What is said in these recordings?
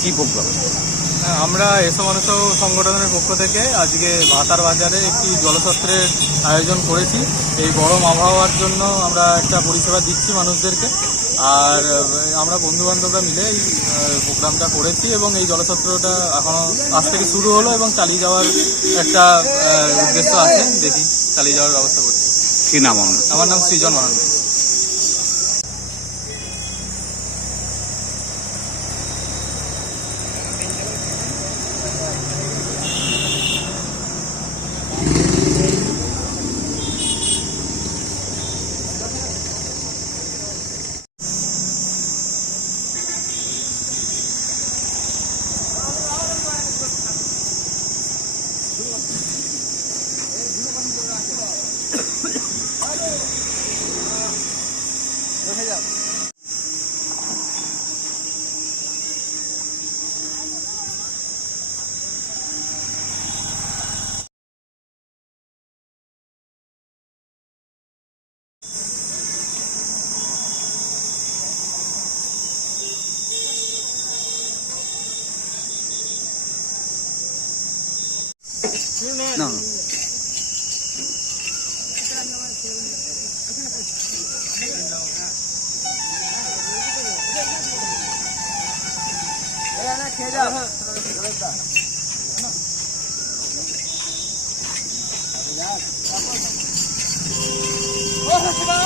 কি প্রোগ্রাম হ্যাঁ, আমরা এসো মানুষ সংগঠনের পক্ষ থেকে আজকে ভাতার বাজারে একটি জলসত্রের আয়োজন করেছি। এই গরম আবহাওয়ার জন্য আমরা একটা পরিষেবা দিচ্ছি মানুষদেরকে। আর আমরা বন্ধু বান্ধবরা মিলে এই প্রোগ্রামটা করেছি এবং এই জলসত্রটা এখনও আজ থেকে শুরু হলো এবং চালিয়ে যাওয়ার একটা উদ্দেশ্য আছে। দেখি চালিয়ে যাওয়ার ব্যবস্থা করছি। কি নাম আমার নাম সৃজন মহান্ত 안. খেয়ে যাও Oh,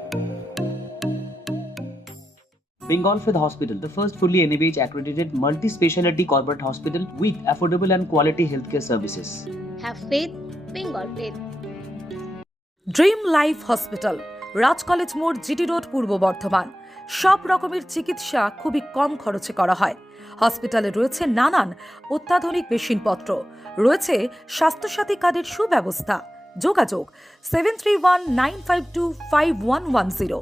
Bengal Fifth Hospital, the first fully NABH accredited multi specialty corporate hospital with affordable and quality healthcare services. Have faith, Bengal faith. Dream life hospital Raj college মোড় জিটি রোড পূর্ব বর্ধমান সব রকমের চিকিৎসা খুবই কম খরচে করা হয় হসপিটালে রয়েছে নানান অত্যাধুনিক মেশিনপত্র রয়েছে স্বাস্থ্যসাথী কার্ডের সুব্যবস্থা যোগাযোগ seven three one nine five two five one one zero